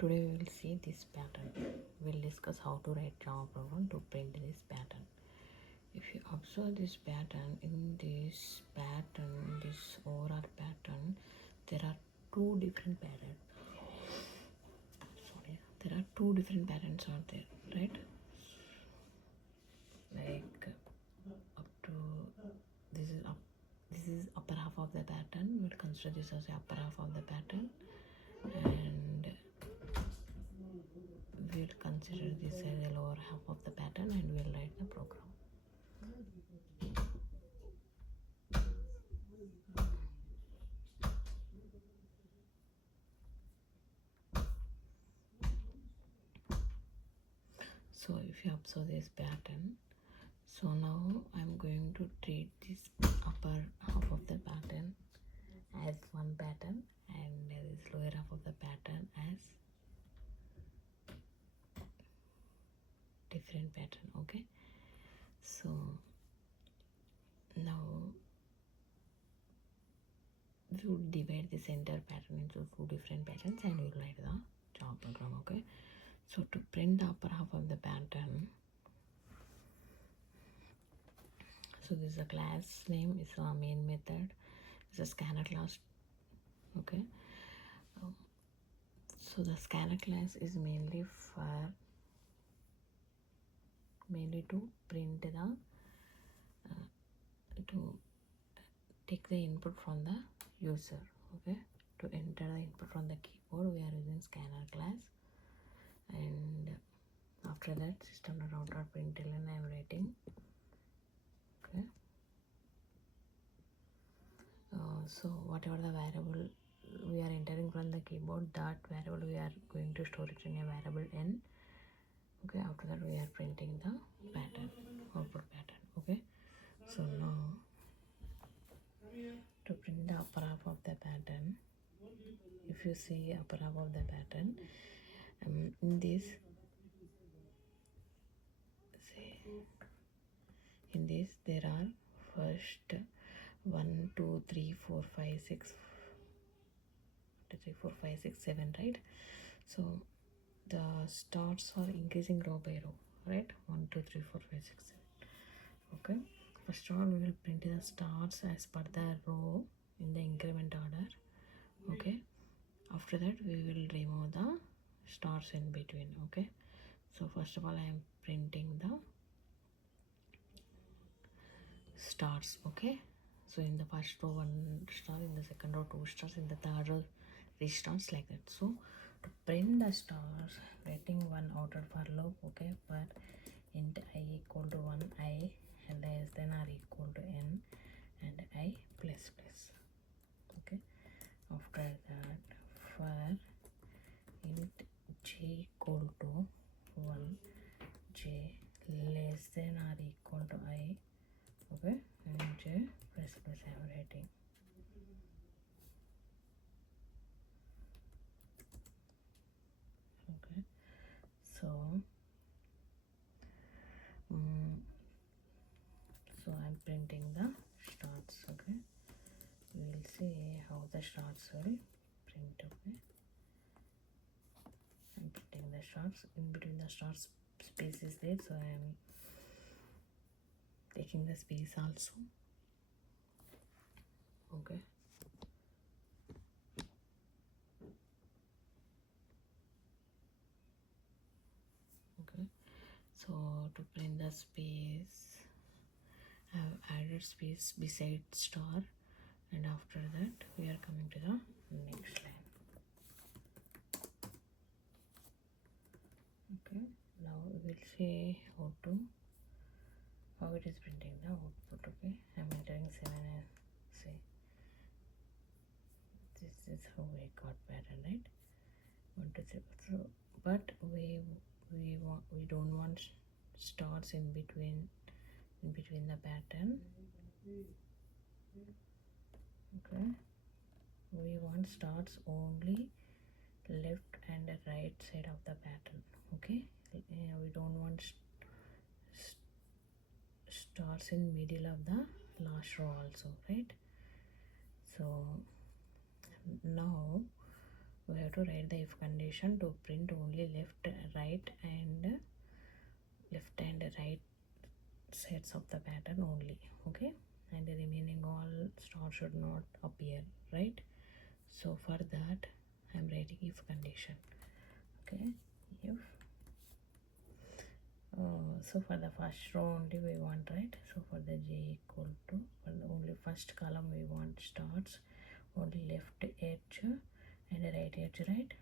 Today we will see this pattern. We'll discuss how to write Java program to print this pattern. If you observe this pattern, in this overall pattern, there are two different patterns. There are two different patterns out there, right? Like up to this is upper half of the pattern. We'll consider this as the upper half of the pattern, and we'll consider this as the lower half of the pattern, and we'll write the program. So if you observe this pattern, so now I'm going to treat this upper half of the pattern as one pattern and this lower half of the pattern as different pattern. Okay, so now we would divide this entire pattern into two different patterns and we'll write the Java program. Okay, so to print the upper half of the pattern, so this is a class name, is our main method, it's a scanner class. Okay, so the scanner class is mainly to print the to take the input from the user. Okay, to enter the input from the keyboard we are using scanner class, and after that system.out.println I am writing. Okay, so whatever the variable we are entering from the keyboard, that variable we are going to store it in a variable n. Okay, after that we are printing the pattern, output pattern. Okay, so now to print the upper half of the pattern, if you see upper half of the pattern, in this there are first 1 2 3 4 5 6 3 4 5 6 7, right? So the starts are increasing row by row, right? 1 2 3 4 5 6 7. Okay, first of all we will print the starts as per the row in the increment order. Okay, after that we will remove the stars in between. Okay, so first of all I am printing the stars. Okay, so in the first row 1 star, in the second row 2 stars, in the third row 3 stars, like that. So to print the stars, writing one outer for loop. Okay, but int I equal to 1, I less than or equal to n, and I plus plus. Okay, after that for int j equal to 1, j less than or equal to I. Okay, and j plus plus I am writing. Okay, so I'm printing the starts. Okay, we will see how the starts will print. Okay, I'm printing the starts. In between the starts space is there, so I am taking the space also. Okay, okay, so to print the space I have added space beside star, and after that we are coming to the next line. Okay, now we will see how it is printing the output. Okay, I'm entering 7 and say this is how we got pattern, right? 1 2 3. So but we don't want stars in between the pattern. Okay, we want stars only left and right side of the pattern. Okay, we don't want stars in middle of the last row also, right? So now we have to write the if condition to print only left and right sets of the pattern only, okay, and the remaining all stars should not appear, right? So for that I'm writing if condition, okay. If so for the first row only we want, right? So for the j equal to, for the only first column we want stars only left edge and right edge, right?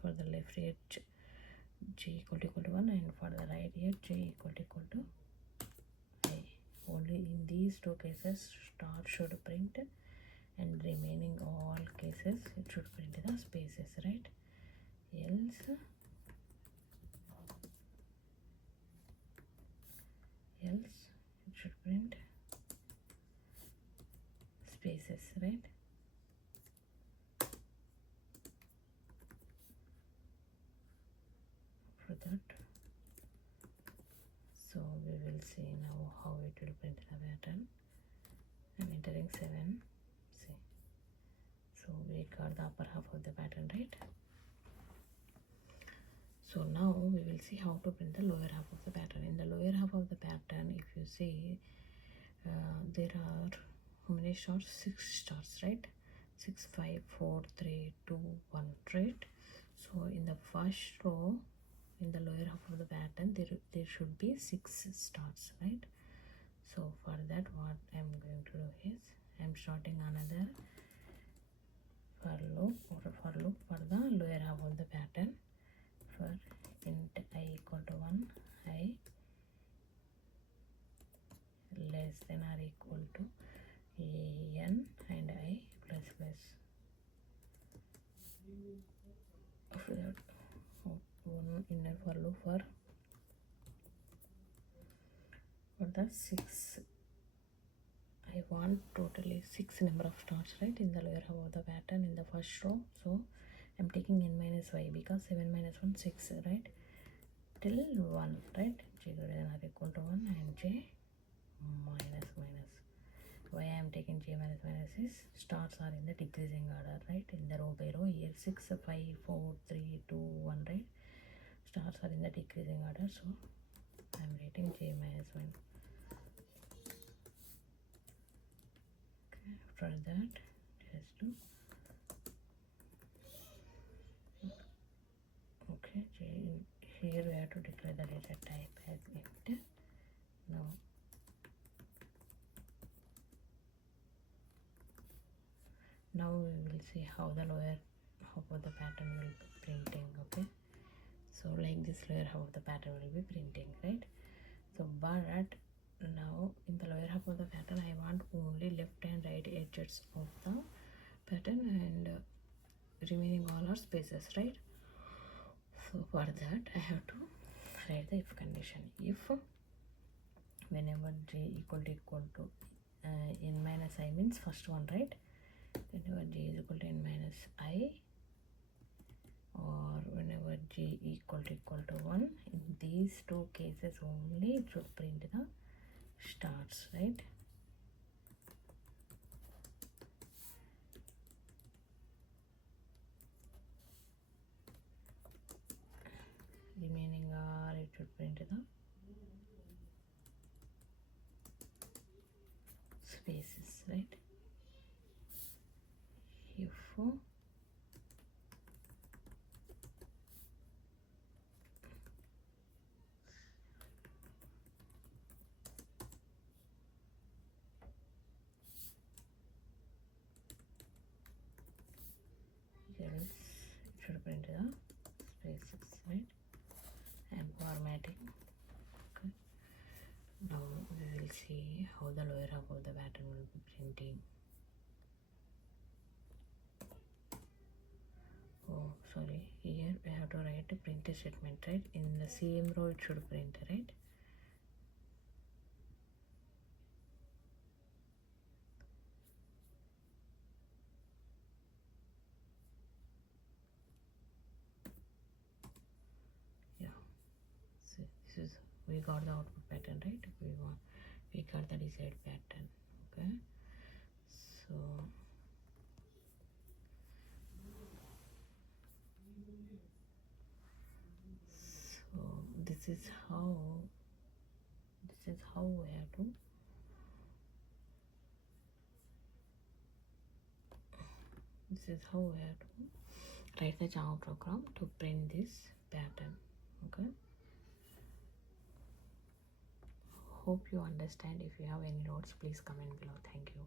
For the left edge j equal to 1 and for the right edge j equal to I. Only in these two cases star should print, and remaining all cases it should print the spaces, right? Else it should print spaces, right? For that, so we will see now how it will print the pattern. I'm entering 7. See, so we got the upper half of the pattern, right? So now we will see how to print the lower half of the pattern. In the lower half of the pattern, if you see, there are how many stars? 6 stars, right? 6, 5, 4, 3, 2, 1, right? So in the first row, in the lower half of the pattern, there should be 6 stars, right? So for that, what I'm going to do is I'm starting another for loop for the lower half of the pattern. For int I equal to 1, I less than or equal to n and I plus plus. After that, one inner for loop for the 6. I want totally 6 number of stars, right, in the lower half of the pattern in the first row. So I'm taking n minus y because 7 minus 1 6, right, till 1, right? J greater than or equal to 1 and j minus. Why I am taking j minus is stars are in the decreasing order, right? In the row by row here 6, 5, 4, 3, 2, 1, right? Stars are in the decreasing order, so I am writing j minus 1. Okay, after that just to okay, here we have to declare the data type as int. Now we will see how the lower half of the pattern will be printing, okay? So like this lower half of the pattern will be printing, right? So but now in the lower half of the pattern I want only left and right edges of the pattern, and remaining all are spaces, right? So for that I have to write the if condition. If whenever j equal to n minus I means first one, right? Whenever j is equal to n minus I, or whenever j equal to 1, in these two cases only it should print the stars, right? Remaining are it should print the spaces, right? If else it should print the spaces, right? And formatting. Okay. Now we will see how the lower half of the pattern will be printing. Oh, sorry, here we have to write a print statement, right? In the same row it should print, right? Yeah, so this is, we got the output pattern, right? We got the desired pattern, okay? So this is how we have to write the Java program to print this pattern. Okay, hope you understand. If you have any doubts, please comment below. Thank you.